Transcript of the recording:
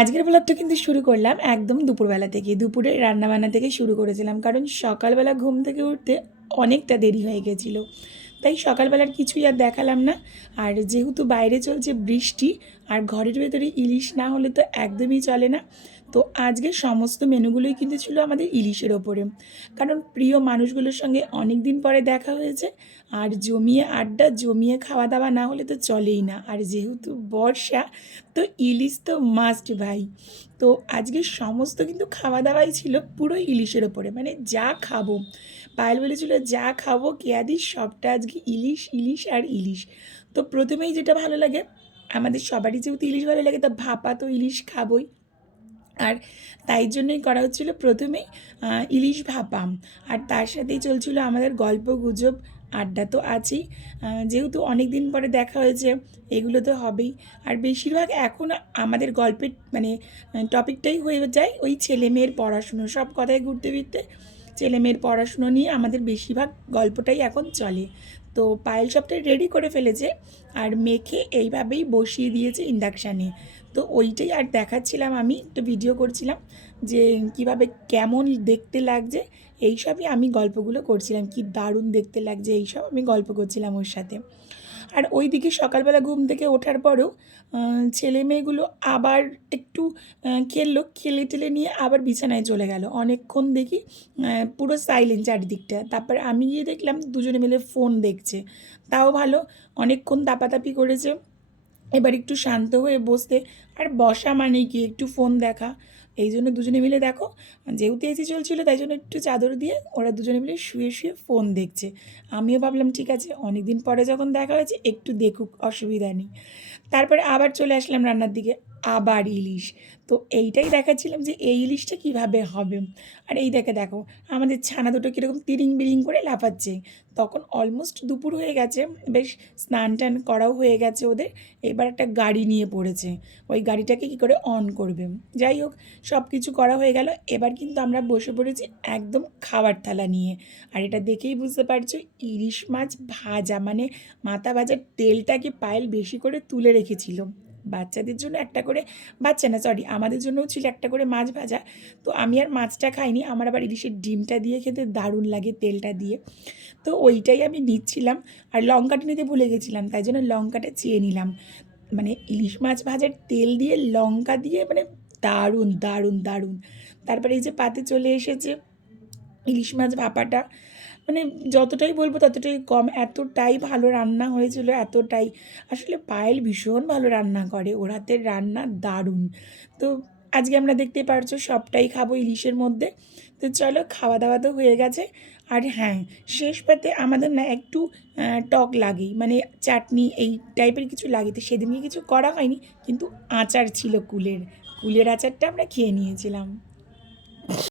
আজকের ব্লগটা কিন্তু শুরু করলাম একদম দুপুরবেলা থেকে। দুপুরে রান্নাবান্না থেকে শুরু করেছিলাম, কারণ সকালবেলা ঘুম থেকে উঠতে অনেকটা দেরি হয়ে গেছিলো। তাই সকালবেলার কিছুই আর দেখালাম না। আর যেহেতু বাইরে চলছে বৃষ্টি, আর ঘরের ভেতরে ইলিশ না হলে তো একদমই চলে না। তো আজকে সমস্ত মেনুগুলোই কিন্তু ছিল আমাদের ইলিশের ওপরে, কারণ প্রিয় মানুষগুলোর সঙ্গে অনেক দিন পরে দেখা হয়েছে। আর জমিয়ে আড্ডা, জমিয়ে খাওয়া দাওয়া না হলে তো চলেই না। আর যেহেতু বর্ষা, তো ইলিশ তো মাস্ট ভাই। তো আজকে সমস্ত কিন্তু খাওয়া দাওয়াই ছিল পুরো ইলিশের ওপরে, মানে যা খাবো। পায়েল বলেছিল যা খাবো কেয়াদি সবটা আজকে ইলিশ, ইলিশ আর ইলিশ। তো প্রথমেই যেটা ভালো লাগে, আমাদের সবারই যেহেতু ইলিশ ভালো লাগে, তো ভাপা তো ইলিশ খাবোই। আর তাই জন্যই করা হচ্ছিলো প্রথমেই ইলিশ ভাপা। আর তার সাথেই চলছিল আমাদের গল্প গুজব, আড্ডা তো আছেই। যেহেতু অনেক দিন পরে দেখা হয়েছে, এগুলো তো হবেই। আর বেশিরভাগ এখন আমাদের গল্পের মানে টপিকটাই হয়ে যায় ওই ছেলে মেয়ের পড়াশুনো, সব কথায় ঘুরতে ফিরতে ছেলে মেয়ের পড়াশুনো নিয়ে আমাদের বেশিরভাগ গল্পটাই এখন চলে। তো পায়েল সবটাই রেডি করে ফেলেছে, আর মেখে এইভাবেই বসিয়ে দিয়েছে ইন্ডাকশানে। তো ওইটাই আর দেখাচ্ছিলাম, আমি একটু ভিডিও করছিলাম যে কীভাবে কেমন দেখতে লাগছে, এইসবই আমি গল্পগুলো করছিলাম। কি দারুণ দেখতে লাগছে এইসব আমি গল্প করছিলাম ওর সাথে। আর ওই দিকে সকালবেলা ঘুম থেকে ওঠার পরেও ছেলে মেয়েগুলো আবার একটু খেললো, খেলে টেলে নিয়ে আবার বিছানায় চলে গেল। অনেকক্ষণ দেখি পুরো সাইলেন্ট চারিদিকটা। তারপর আমি গিয়ে দেখলাম দুজনে মিলে ফোন দেখছে। তাও ভালো, অনেকক্ষণ দাপাদাপি করেছে, এবার একটু শান্ত হয়ে বসতে। আর বসা মানে কি একটু ফোন দেখা, এই জন্য দুজনে মিলে দেখো, যেহেতু এসি চলছিল তাই জন্য একটু চাদর দিয়ে ওরা দুজনে মিলে শুয়ে শুয়ে ফোন দেখছে। আমিও ভাবলাম ঠিক আছে, অনেক দিন পরে যখন দেখা হয়েছে একটু দেখুক, অসুবিধা নেই। তারপরে আবার চলে আসলাম রান্নার দিকে, আবার ইলিশ। তো এইটাই দেখাচ্ছিলাম যে এই ইলিশটা কীভাবে হবে। আর এই দেখো আমাদের ছানা দুটো কীরকম তিরিং বিরিং করে লাফাচ্ছে। তখন অলমোস্ট দুপুর হয়ে গেছে, বেশ স্নান টান করাও হয়ে গেছে ওদের। এবার একটা গাড়ি নিয়ে পড়েছে, ওই গাড়িটাকে কী করে অন করবে। যাই হোক, সব কিছু করা হয়ে গেল। এবার কিন্তু আমরা বসে পড়েছি একদম খাবার থালা নিয়ে। আর এটা দেখেই বুঝতে পারছো ইলিশ মাছ ভাজা, মানে মাথা ভাজার তেলটাকে পায়েল বেশি করে তুলে রেখেছিল। বাচ্চাদের জন্য একটা করে, বাচ্চা না সরি, আমাদের জন্যও ছিল একটা করে মাছ ভাজা। তো আমি আর মাছটা খাইনি, আমার আবার ইলিশের ডিমটা দিয়ে খেতে দারুণ লাগে তেলটা দিয়ে। তো ওইটাই আমি নিচ্ছিলাম। আর লঙ্কাটা নিতে ভুলে গেছিলাম, তাই জন্য লঙ্কাটা চেয়ে নিলাম। মানে ইলিশ মাছ ভাজার তেল দিয়ে লঙ্কা দিয়ে, মানে দারুণ দারুণ দারুণ। তারপরে এই যে পাতে চলে এসেছে ইলিশ মাছ ভাপাটা, মানে যতটাই বলবো ততটাই কম, এতটাই ভালো রান্না হয়েছিল, এতটাই। আসলে পায়েল ভীষণ ভালো রান্না করে, ওর হাতের রান্না দারুণ। তো আজকে আমরা দেখতে পারছো সবটাই খাবো ইলিশের মধ্যে। তো চলো, খাওয়া দাওয়া তো হয়ে গেছে। আর হ্যাঁ, শেষ পাতে আমাদের না একটু টক লাগেই, মানে চাটনি এই টাইপের কিছু লাগে। তো সেদিনকে কিছু করা হয়নি, কিন্তু আচার ছিল কুলের, কুলের আচারটা আমরা খেয়ে নিয়েছিলাম।